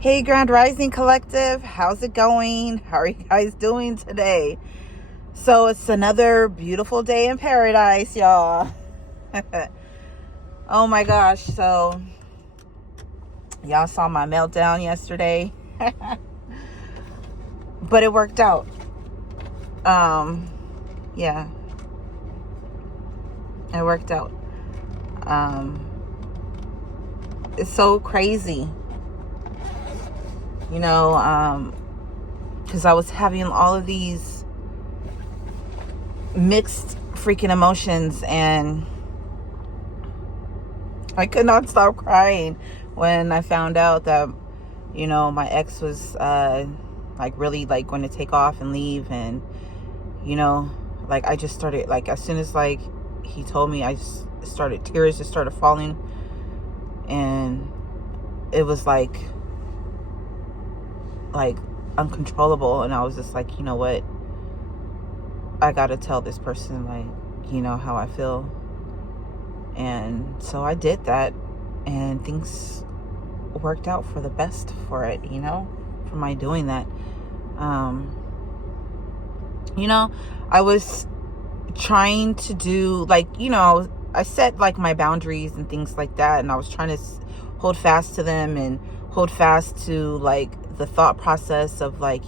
Hey, Grand Rising Collective, how's it going? How are you guys doing today? So it's another beautiful day in paradise, y'all. Oh my gosh, so y'all saw my meltdown yesterday. But it worked out. Yeah, it worked out. It's so crazy, because I was having all of these mixed freaking emotions, and I could not stop crying when I found out that, my ex was really going to take off and leave. And, I just started, as soon as he told me, I just started, tears just started falling. And it was like uncontrollable. And I was just like, you know what? I gotta tell this person, how I feel. And so I did that, and things worked out for the best for it, for my doing that. I was trying to do, I set my boundaries and things like that, and I was trying to hold fast to them and hold fast to the thought process of about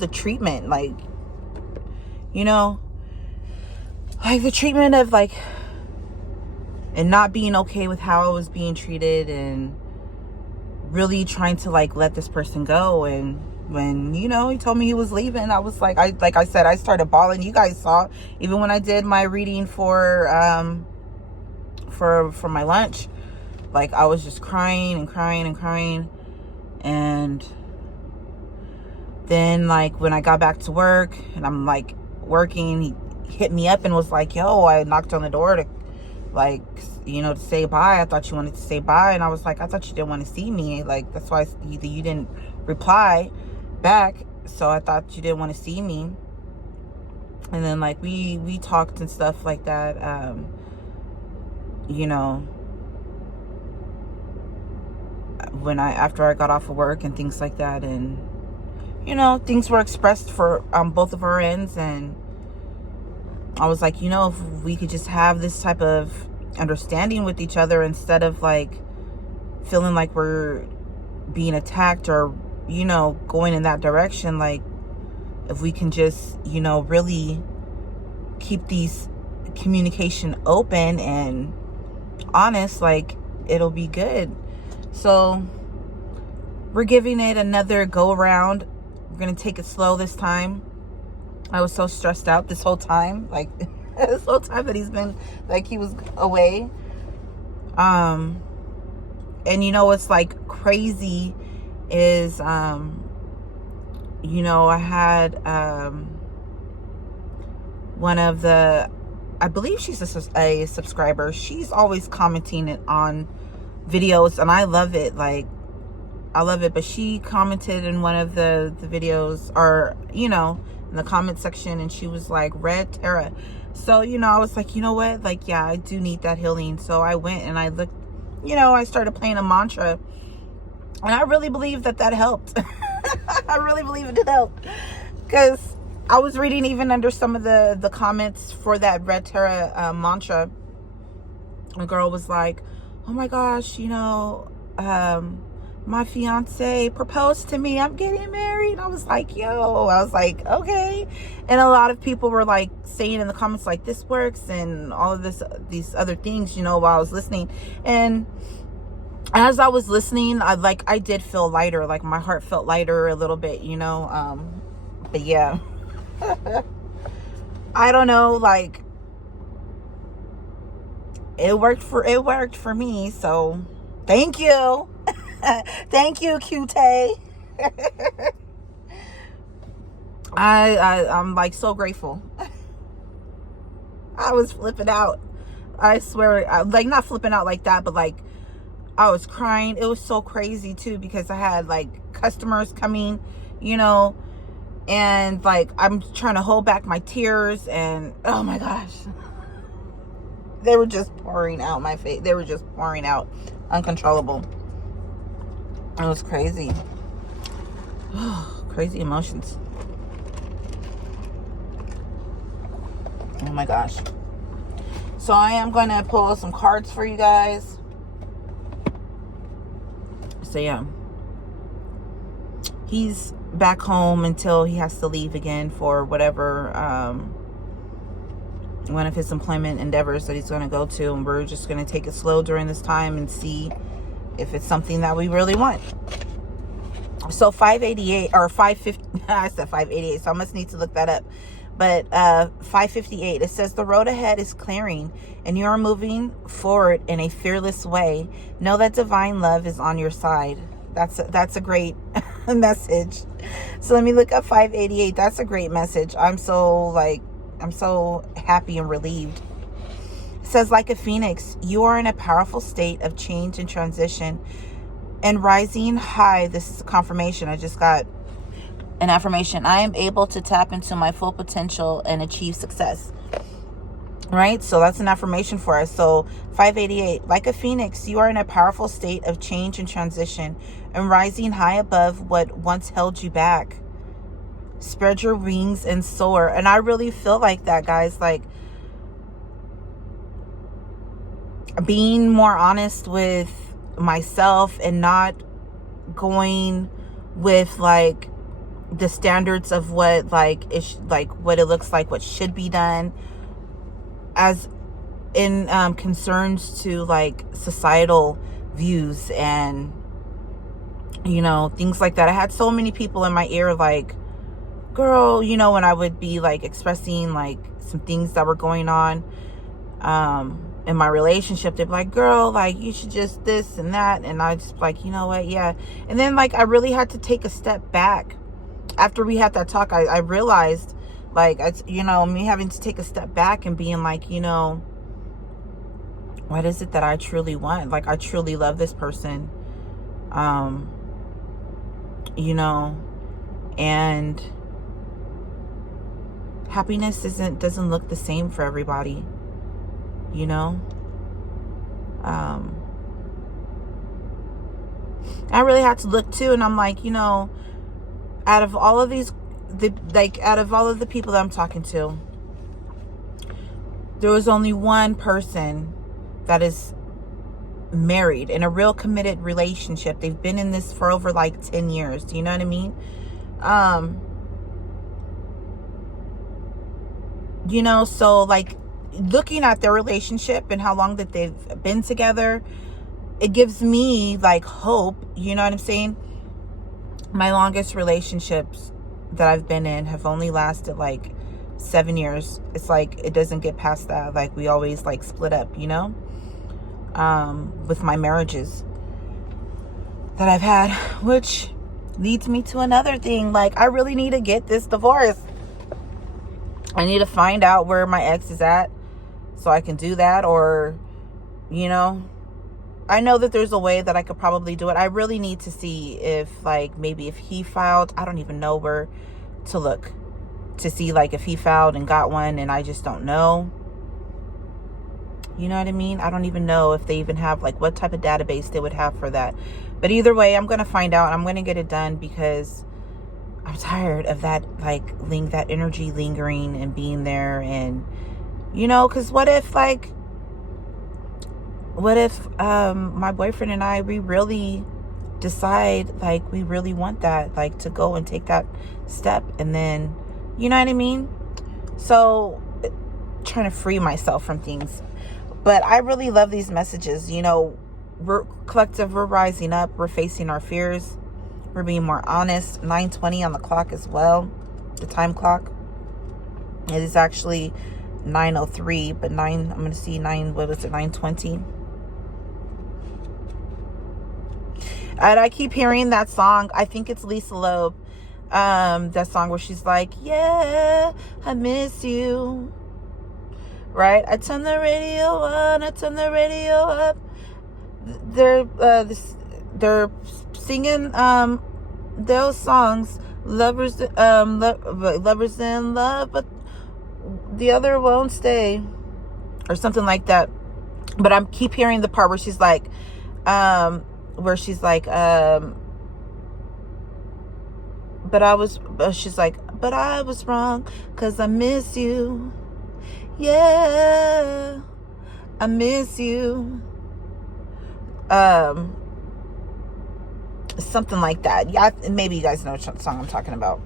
the treatment, the treatment of and not being okay with how I was being treated, and really trying to let this person go. And when he told me he was leaving, I was like I said, I started bawling. You guys saw, even when I did my reading for my lunch, I was just crying and crying and crying. And then when I got back to work and I'm working, he hit me up and was like, yo, I knocked on the door to to say bye. I thought you wanted to say bye. And I was like, I thought you didn't want to see me. That's why you didn't reply back. So I thought you didn't want to see me. And then we talked and stuff like that. After I got off of work and things like that, and things were expressed for both of our ends. And I was like, if we could just have this type of understanding with each other, instead of feeling like we're being attacked or, going in that direction, if we can just, really keep these communication open and honest, it'll be good. So we're giving it another go around. We're going to take it slow this time. I was so stressed out this whole time, this whole time that he's been, he was away. And what's crazy is, I had, one of the, I believe she's a subscriber. She's always commenting it on videos, and I love it. I love it. But she commented in one of the videos, or, in the comment section, and she was like, Red Terra. So, I was like, you know what? Yeah, I do need that healing. So I went and I looked, I started playing a mantra, and I really believe that helped. I really believe it did help, because I was reading even under some of the comments for that Red Terra mantra. A girl was like, oh my gosh, my fiance proposed to me. I'm getting married. I was like, okay. And a lot of people were saying in the comments, this works, and all of these other things, while I was listening. And as I was listening, I did feel lighter. My heart felt lighter a little bit, but yeah. I don't know, it worked for me. So thank you. Thank you, QT. I'm so grateful. I was flipping out. I swear, not flipping out like that, but I was crying. It was so crazy too, because I had customers coming, and I'm trying to hold back my tears, and oh my gosh. They were just pouring out my face. They were just pouring out, uncontrollable. It was crazy. Crazy emotions. Oh my gosh. So I am going to pull some cards for you guys. So yeah. He's back home until he has to leave again for whatever one of his employment endeavors that he's going to go to. And we're just going to take it slow during this time and see if it's something that we really want. So 588 or 550, I said 588, so I must need to look that up. But 558, it says the road ahead is clearing and you are moving forward in a fearless way. Know that divine love is on your side. That's a great message. So let me look up 588. That's a great message. I'm so happy and relieved. It says, like a phoenix, you are in a powerful state of change and transition and rising high. This is confirmation. I just got an affirmation. I am able to tap into my full potential and achieve success. Right? So that's an affirmation for us. So 588, like a phoenix, you are in a powerful state of change and transition and rising high above what once held you back. Spread your wings and soar. And I really feel like that, guys. Like, being more honest with myself and not going with like the standards of what what it looks like, what should be done, as in concerns to like societal views and things like that. I had so many people in my ear like, girl, when I would be like expressing like some things that were going on in my relationship, they'd be like, girl, like you should just this and that. And I just like, you know what? Yeah. And then like I really had to take a step back after we had that talk. I realized like, me having to take a step back and being like, what is it that I truly want? Like, I truly love this person. And happiness doesn't look the same for everybody, I really had to look too, and I'm like, out of all of the people that I'm talking to, there was only one person that is married in a real committed relationship. They've been in this for over like 10 years. Do you know what I mean? So like looking at their relationship and how long that they've been together, it gives me like hope. You know what I'm saying? My longest relationships that I've been in have only lasted like 7 years. It's like it doesn't get past that. Like we always like split up, with my marriages that I've had, which leads me to another thing. Like, I really need to get this divorce. I need to find out where my ex is at so I can do that. Or, I know that there's a way that I could probably do it. I really need to see if like maybe if he filed. I don't even know where to look to see like if he filed and got one, and I just don't know. You know what I mean? I don't even know if they even have like what type of database they would have for that. But either way, I'm going to find out. I'm going to get it done because I'm tired of that, like that energy lingering and being there. And, because what if my boyfriend and I, we really decide like we really want that, like to go and take that step. And then, you know what I mean? So trying to free myself from things. But I really love these messages. We're collective, we're rising up, we're facing our fears, we're being more honest. 9:20 on the clock as well, the time clock. It is actually 9:03, but I'm going to see 9:20. And I keep hearing that song. I think it's Lisa Loeb. That song where she's like, yeah, I miss you. Right? I turn the radio on, I turn the radio up. They're singing those songs, lovers in love, but the other won't stay. or something like that. But I'm keep hearing the part where she's like, but she's like, but I was wrong, 'cause I miss you. Yeah, I miss you. Something like that. Yeah, maybe you guys know what song I'm talking about.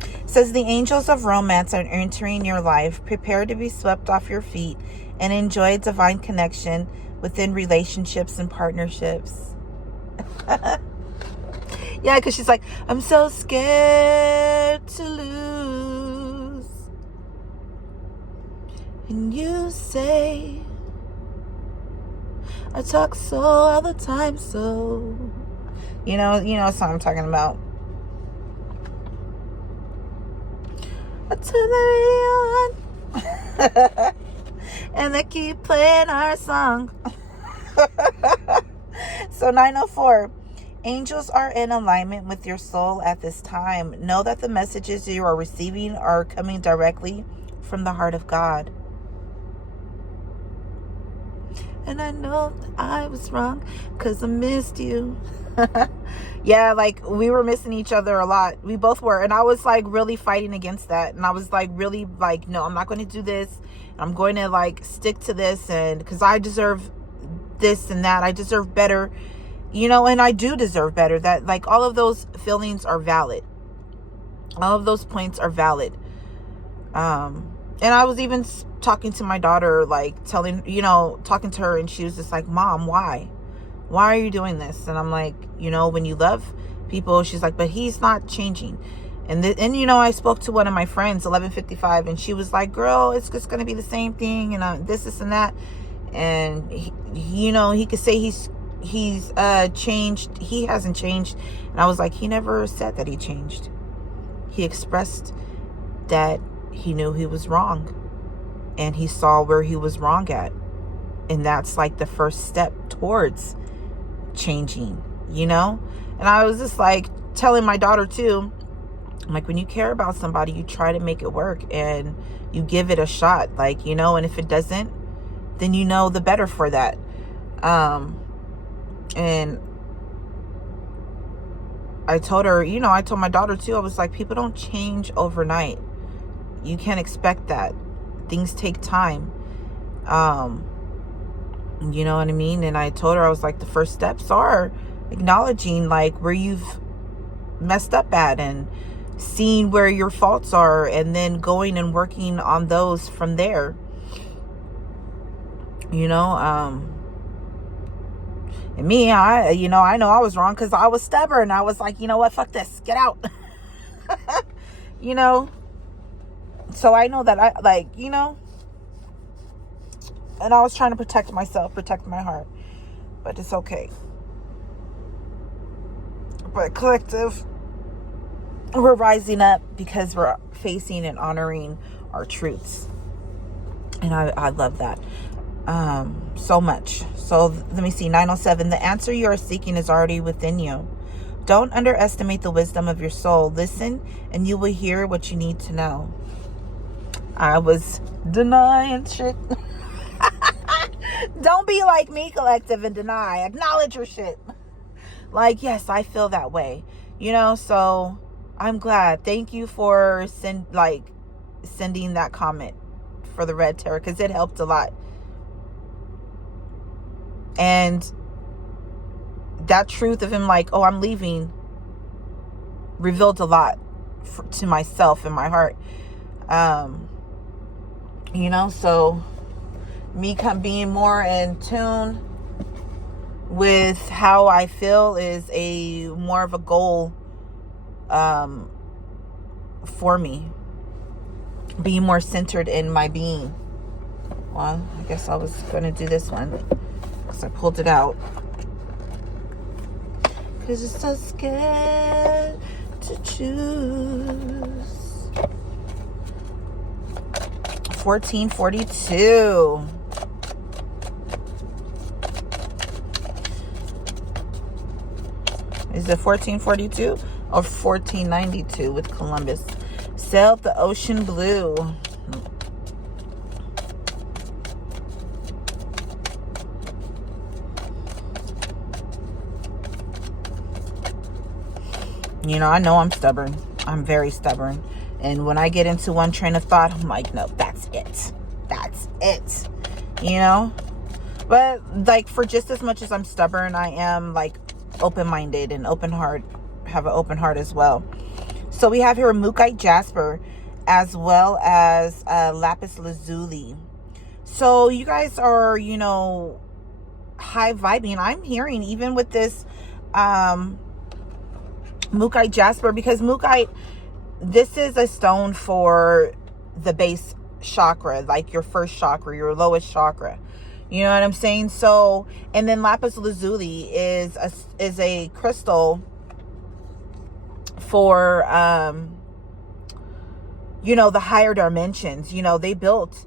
It says, the angels of romance are entering your life. Prepare to be swept off your feet and enjoy divine connection within relationships and partnerships. Yeah, because she's like, I'm so scared to lose. And you say, I talk so all the time, so. You know what song I'm talking about. I turn the radio on. And they keep playing our song. So 904. Angels are in alignment with your soul at this time. Know that the messages you are receiving are coming directly from the heart of God. And I know I was wrong, 'cause I missed you. Yeah, like, we were missing each other a lot. We both were. And I was like really fighting against that. And I was like really like, no, I'm not going to do this. I'm going to like stick to this, and because I deserve this and that. I deserve better. And I do deserve better. That, like, all of those feelings are valid. All of those points are valid. And I was even talking to my daughter, like talking to her, and she was just like, Mom, why are you doing this? And I'm like, when you love people, she's like, but he's not changing. And I spoke to one of my friends, 1155, and she was like, girl, it's just going to be the same thing. And this and that. And he could say he's changed. He hasn't changed. And I was like, he never said that he changed. He expressed that he knew he was wrong, and he saw where he was wrong at. And that's like the first step towards changing, And I was just like telling my daughter too, I'm like, when you care about somebody, you try to make it work, and you give it a shot, like, and if it doesn't, then the better for that. And I told her, I told my daughter too, I was like, people don't change overnight. You can't expect that. Things take time. You know what I mean? And I told her, I was like, the first steps are acknowledging like where you've messed up at, and seeing where your faults are, and then going and working on those from there. And me, I know I was wrong, because I was stubborn. I was like, you know what, fuck this, get out. So I know that I and I was trying to protect myself, protect my heart, but it's okay. But collective, we're rising up because we're facing and honoring our truths. And I love that so much. So let me see, 907. The answer you are seeking is already within you. Don't underestimate the wisdom of your soul. Listen, and you will hear what you need to know. I was denying shit. Don't be like me, collective, and deny. Acknowledge your shit. Like, yes, I feel that way. So I'm glad. Thank you for sending that comment for the red tarot, because it helped a lot. And that truth of him like, oh, I'm leaving, revealed a lot to myself and my heart. So me being more in tune with how I feel is more of a goal for me. Being more centered in my being. Well, I guess I was going to do this one, because I pulled it out. Because it's so scared to choose. 1442. Is it 1442 or 1492 with Columbus? Sailed the ocean blue. You know, I know I'm stubborn. I'm very stubborn. And when I get into one train of thought, I'm like, no, that's it. That's it. You know? But like, for just as much as I'm stubborn, I am like open-minded and open heart, have an open heart as well. So we have here Mookaite Jasper as well as lapis lazuli. So you guys are, you know, high vibing. I'm hearing even with this Mookaite Jasper, because Mookaite, this is a stone for the base chakra, like your first chakra, your lowest chakra. You know what I'm saying? So, and then lapis lazuli is a crystal for you know, the higher dimensions. You know, they built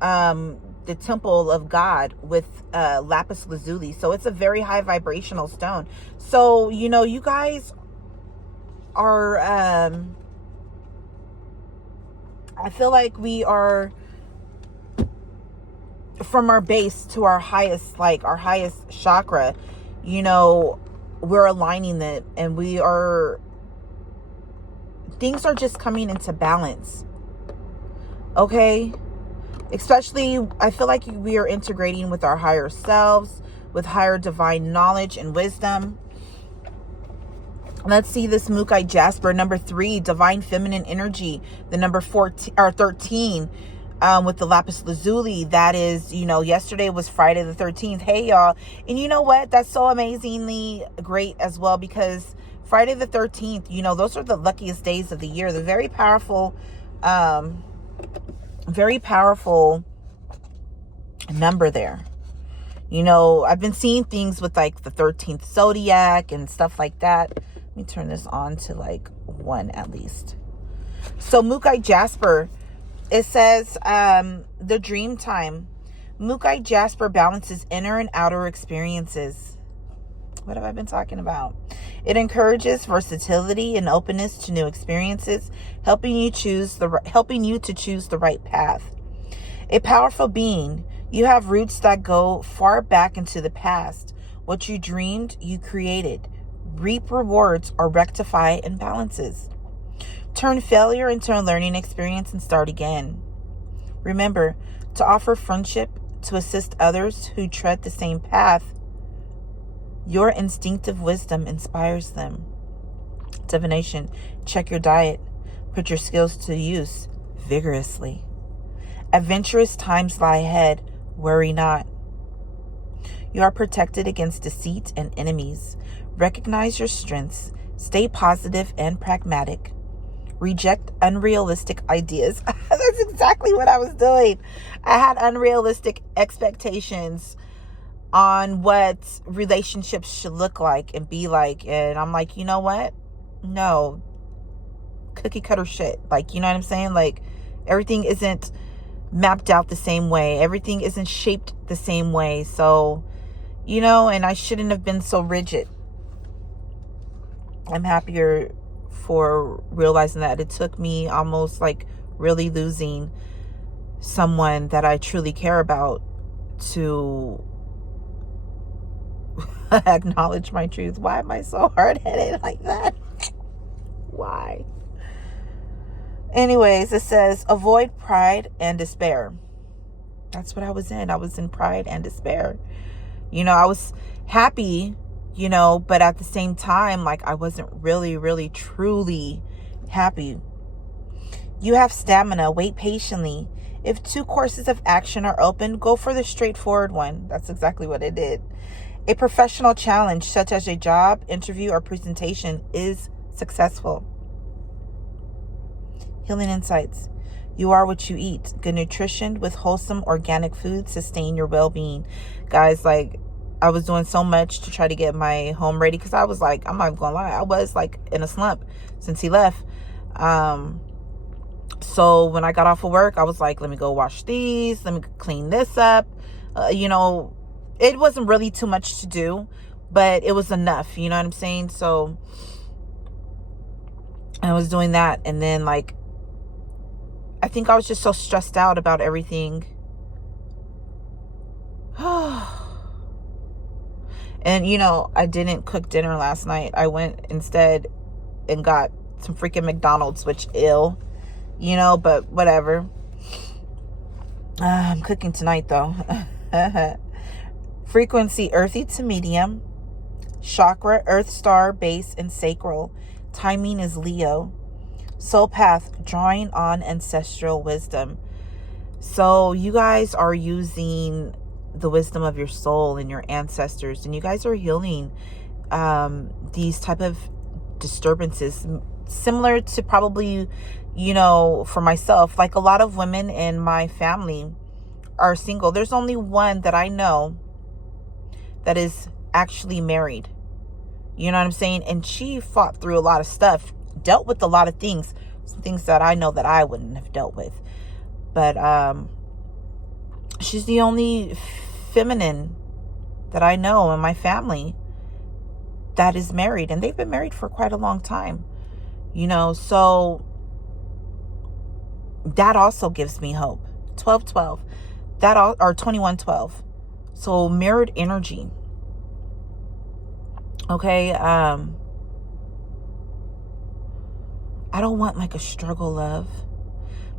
the temple of God with lapis lazuli. So it's a very high vibrational stone. So, you know, you guys are I feel like we are, from our base to our highest, like our highest chakra, you know, we're aligning it, and things are just coming into balance. Okay? Especially, I feel like we are integrating with our higher selves, with higher divine knowledge and wisdom. Let's see this Mookaite Jasper, number 3, divine feminine energy. The number 14 or 13, with the lapis lazuli. That is, you know, yesterday was Friday the 13th. Hey, y'all. And you know what? That's so amazingly great as well, because Friday the 13th, you know, those are the luckiest days of the year. The very powerful number there. You know, I've been seeing things with like the 13th zodiac and stuff like that. Let me turn this on to like 1 at least. So Mookaite Jasper, it says the dream time. Mookaite Jasper balances inner and outer experiences. What have I been talking about? It encourages versatility and openness to new experiences, helping you to choose the right path. A powerful being, you have roots that go far back into the past. What you dreamed, you created. Reap rewards or rectify imbalances. Turn failure into a learning experience and start again. Remember to offer friendship, to assist others who tread the same path. Your instinctive wisdom inspires them. Divination, check your diet. Put your skills to use vigorously. Adventurous times lie ahead. Worry not. You are protected against deceit and enemies. Recognize your strengths. Stay positive and pragmatic. Reject unrealistic ideas. That's exactly what I was doing. I had unrealistic expectations on what relationships should look like and be like. And I'm like, you know what? No. Cookie cutter shit. Like, you know what I'm saying? Like, everything isn't mapped out the same way. Everything isn't shaped the same way. So, you know, and I shouldn't have been so rigid. I'm happier for realizing that. It took me almost like really losing someone that I truly care about to acknowledge my truth. Why am I so hard-headed like that? Why? Anyways, it says avoid pride and despair. That's what I was in. I was in pride and despair. You know, I was happy, you know, but at the same time, like, I wasn't really, really, truly happy. You have stamina. Wait patiently. If 2 courses of action are open, go for the straightforward one. That's exactly what I did. A professional challenge, such as a job, interview, or presentation, is successful. Healing insights. You are what you eat. Good nutrition with wholesome organic food sustain your well-being. Guys, like, I was doing so much to try to get my home ready, because I was like, I'm not gonna lie, I was like in a slump since he left. So when I got off of work, I was like, let me go wash these, let me clean this up. You know, it wasn't really too much to do, but it was enough, you know what I'm saying? So I was doing that, and then like, I think I was just so stressed out about everything. And, you know, I didn't cook dinner last night. I went instead and got some freaking McDonald's, which ill, you know, but whatever. I'm cooking tonight though. Frequency, earthy to medium. Chakra, earth, star, base, and sacral. Timing is Leo. Soul path, drawing on ancestral wisdom. So you guys are using the wisdom of your soul and your ancestors, and you guys are healing these type of disturbances, similar to probably, you know, for myself, like a lot of women in my family are single. There's only one that I know that is actually married. You know what I'm saying? And she fought through a lot of stuff, dealt with a lot of things, some things that I know that I wouldn't have dealt with. But she's the only feminine that I know in my family that is married, and they've been married for quite a long time, you know. So that also gives me hope. 12-12, that all, or 21-12. So mirrored energy. Okay, I don't want like a struggle love,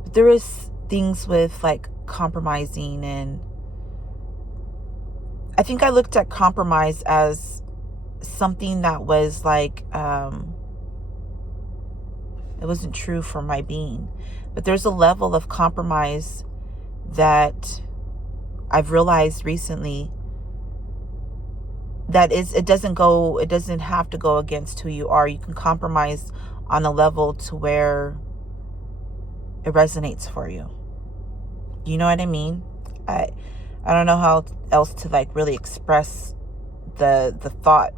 but there is things with like compromising, and I think I looked at compromise as something that was like it wasn't true for my being. But there's a level of compromise that I've realized recently that it doesn't have to go against who you are. You can compromise on a level to where it resonates for you. You know what I mean? I don't know how else to like really express the thought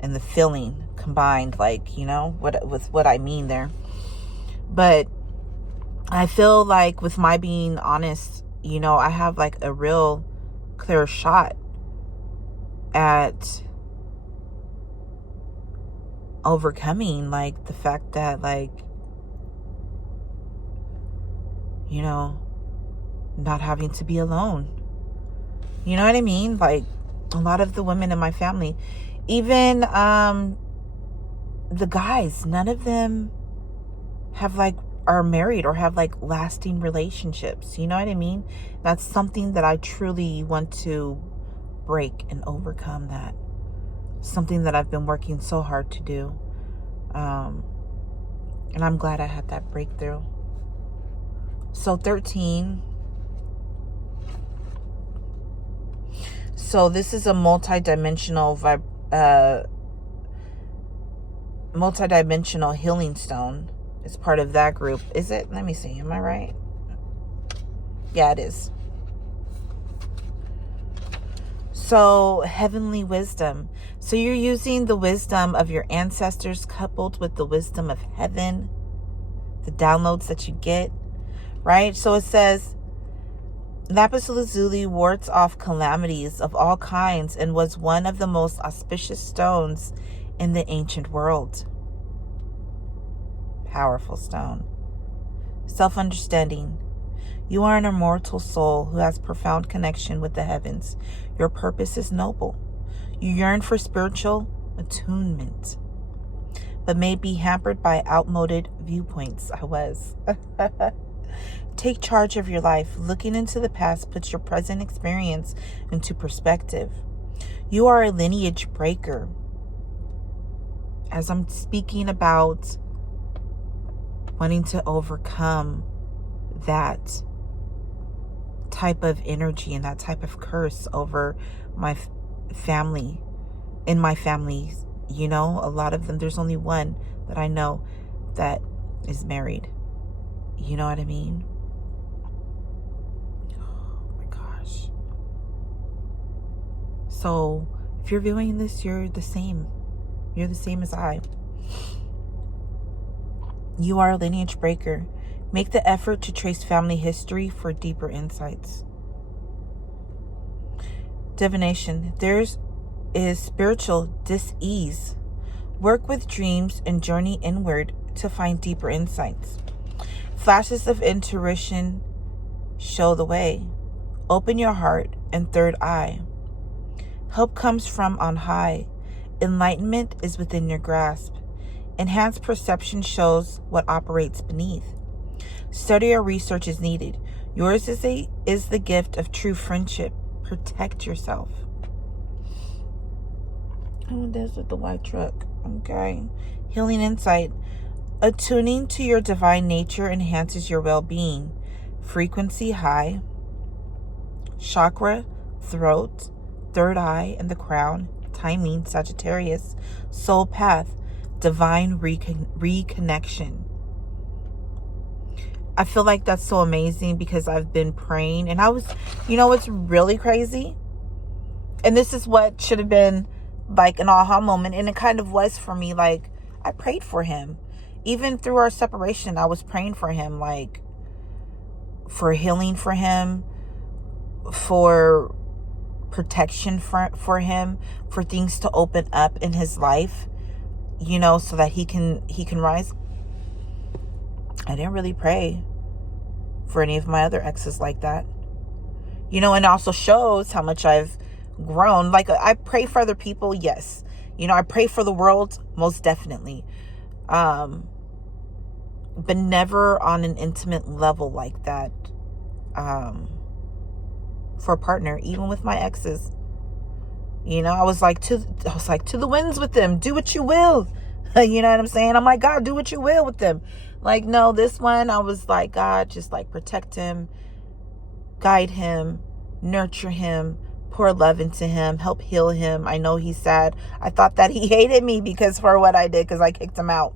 and the feeling combined, like, you know, what I mean there. But I feel like with my being honest, you know, I have like a real clear shot at overcoming like the fact that, like, you know, not having to be alone. You know what I mean? Like a lot of the women in my family, even the guys, none of them have like are married or have like lasting relationships. You know what I mean? That's something that I truly want to break and overcome. That something that I've been working so hard to do, and I'm glad I had that breakthrough. So 13. So this is a multi-dimensional healing stone. It's part of that group. Is it? Let me see. Am I right? Yeah, it is. So heavenly wisdom. So you're using the wisdom of your ancestors coupled with the wisdom of heaven, the downloads that you get, right? So it says, lapis lazuli wards off calamities of all kinds and was one of the most auspicious stones in the ancient world. Powerful stone. Self-understanding. You are an immortal soul who has profound connection with the heavens. Your purpose is noble. You yearn for spiritual attunement, but may be hampered by outmoded viewpoints. I was. Take charge of your life. Looking into the past puts your present experience into perspective. You are a lineage breaker. As I'm speaking about wanting to overcome that type of energy and that type of curse over my family, in my family, you know, a lot of them, there's only one that I know that is married. You know what I mean? Oh my gosh. So if you're viewing this, you're the same. You're the same as I. You are a lineage breaker. Make the effort to trace family history for deeper insights. Divination. There is spiritual dis-ease. Work with dreams and journey inward to find deeper insights. Flashes of intuition show the way. Open your heart and third eye. Help comes from on high. Enlightenment is within your grasp. Enhanced perception shows what operates beneath. Study or research is needed. Yours is the gift of true friendship. Protect yourself. Oh, there's with the white truck. Okay. Healing insight. Attuning to your divine nature enhances your well-being. Frequency high. Chakra, throat, third eye, and the crown. Timing, Sagittarius. Soul path, divine reconnection. I feel like that's so amazing because I've been praying, and what's really crazy? And this is what should have been like an aha moment, and it kind of was for me. Like, I prayed for him. Even through our separation, I was praying for him, like, for healing for him, for protection for him, for things to open up in his life, so that he can rise. I didn't really pray for any of my other exes like that, and it also shows how much I've grown. Like, I pray for other people, yes, I pray for the world, most definitely, but never on an intimate level like that, for a partner. Even with my exes, I was like to the winds with them, do what you will. You know what I'm saying? I'm like, God, do what you will with them. Like, no, this one, I was like, God, just like protect him, guide him, nurture him, pour love into him, help heal him. I know he's sad. I thought that he hated me for what I did, because I kicked him out.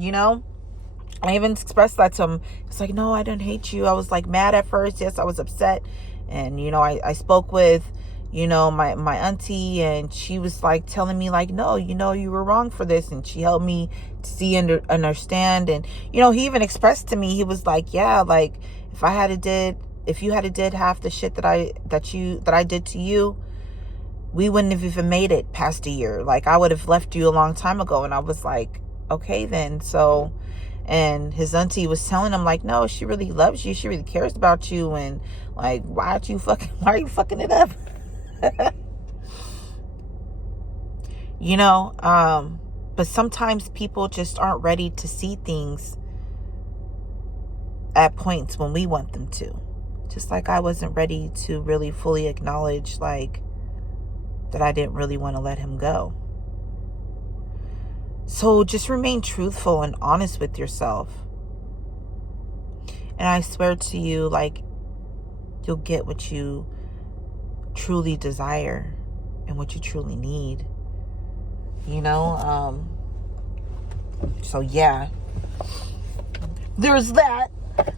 I even expressed that to him. It's like, no, I didn't hate you. I was like mad at first. Yes, I was upset. And, I spoke with, my auntie, and she was like telling me like, no, you were wrong for this. And she helped me to see and understand. And, he even expressed to me, he was like, yeah, like if you had did half the shit that I did to you, we wouldn't have even made it past a year. Like, I would have left you a long time ago. And I was like, okay, then. So, and his auntie was telling him like, no, she really loves you. She really cares about you. And like, why are you fucking it up? But sometimes people just aren't ready to see things at points when we want them to. Just like I wasn't ready to really fully acknowledge like that I didn't really want to let him go. So just remain truthful and honest with yourself. And I swear to you, like, you'll get what you truly desire and what you truly need. So yeah. There's that.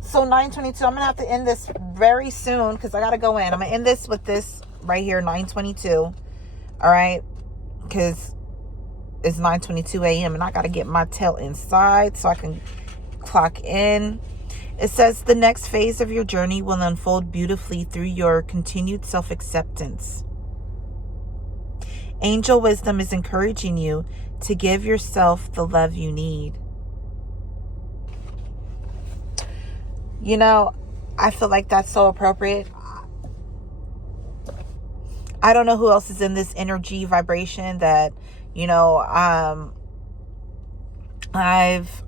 So 9:22, I'm going to have to end this very soon because I got to go in. I'm going to end this with this right here, 9:22. All right? Because it's 9:22 a.m. and I got to get my tail inside so I can clock in. It says the next phase of your journey will unfold beautifully through your continued self-acceptance. Angel wisdom is encouraging you to give yourself the love you need. I feel like that's so appropriate. I don't know who else is in this energy vibration that, I'm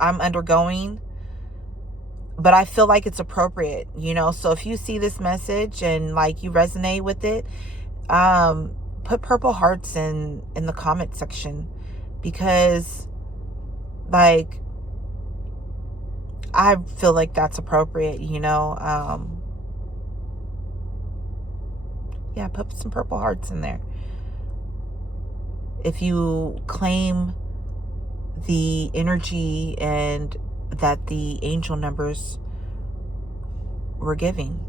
undergoing, but I feel like it's appropriate, so if you see this message and like you resonate with it, put purple hearts in the comment section, because like, I feel like that's appropriate, yeah, put some purple hearts in there. If you claim the energy and that the angel numbers were giving,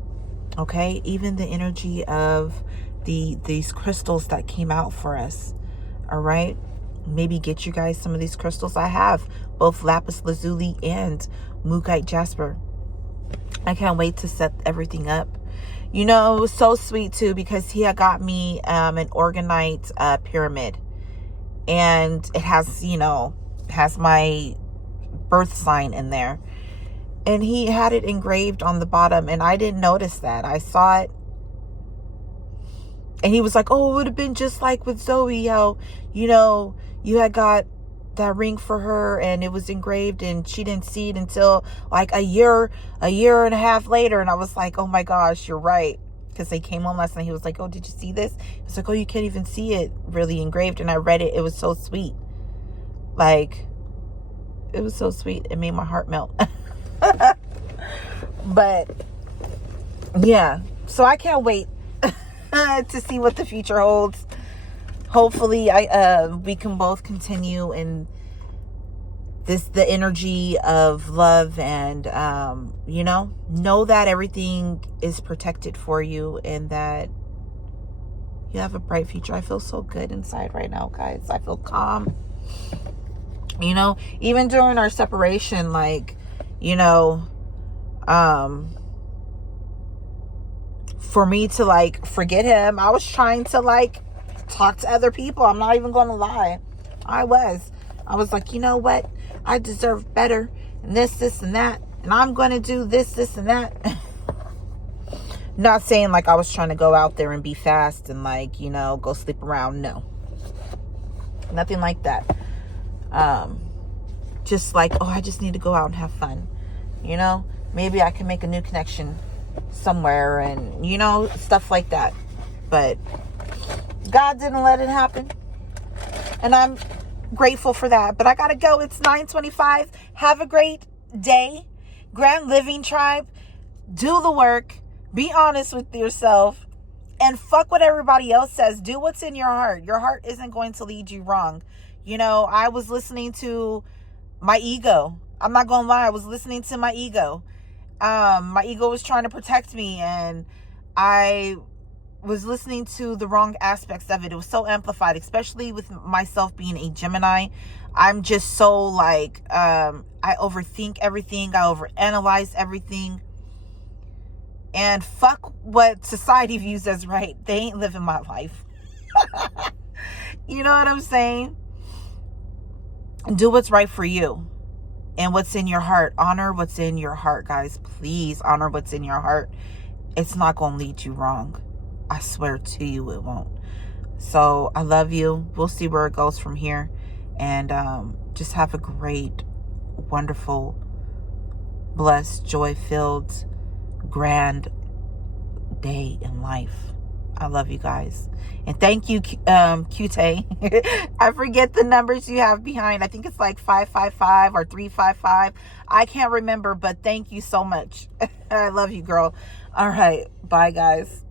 okay? Even the energy of these crystals that came out for us, all right? Maybe get you guys some of these crystals. I have both lapis lazuli and moonite jasper. I can't wait to set everything up. It was so sweet too, because he had got me an organite pyramid, and it has my birth sign in there, and he had it engraved on the bottom, and I didn't notice that. I saw it, and he was like, oh, it would have been just like with Zoe, how you had got that ring for her, and it was engraved, and she didn't see it until like a year and a half later. And I was like, oh my gosh, you're right. Because they came home last night. He was like, oh, did you see this? He was like, oh, you can't even see it really engraved. And I read it. It was so sweet. Like, it was so sweet. It made my heart melt. But yeah, so I can't wait to see what the future holds. Hopefully we can both continue in the energy of love, and know that everything is protected for you, and that you have a bright future. I feel so good inside right now, guys. I feel calm. Even during our separation, like, for me to like forget him, I was trying to like talk to other people. I'm not even going to lie. I was like, you know what? I deserve better, and this, and that. And I'm going to do this, and that. Not saying like I was trying to go out there and be fast and like, go sleep around. No. Nothing like that. Just like, oh, I just need to go out and have fun. Maybe I can make a new connection somewhere, and, stuff like that. But God didn't let it happen. And I'm grateful for that. But I gotta go. It's 9:25. Have a great day. Grand Living Tribe. Do the work. Be honest with yourself. And fuck what everybody else says. Do what's in your heart. Your heart isn't going to lead you wrong. I was listening to my ego. I'm not gonna lie. I was listening to my ego. My ego was trying to protect me, and I was listening to the wrong aspects of it. It was so amplified, especially with myself being a Gemini. I'm just so like, I overthink everything. I overanalyze everything. And fuck what society views as right. They ain't living my life. You know what I'm saying? Do what's right for you. And what's in your heart. Honor what's in your heart, guys. Please honor what's in your heart. It's not going to lead you wrong. I swear to you it won't. So I love you. We'll see where it goes from here. And just have a great, wonderful, blessed, joy-filled, grand day in life. I love you guys. And thank you, Qt. I forget the numbers you have behind. I think it's like 555 or 355. I can't remember, but thank you so much. I love you, girl. All right. Bye, guys.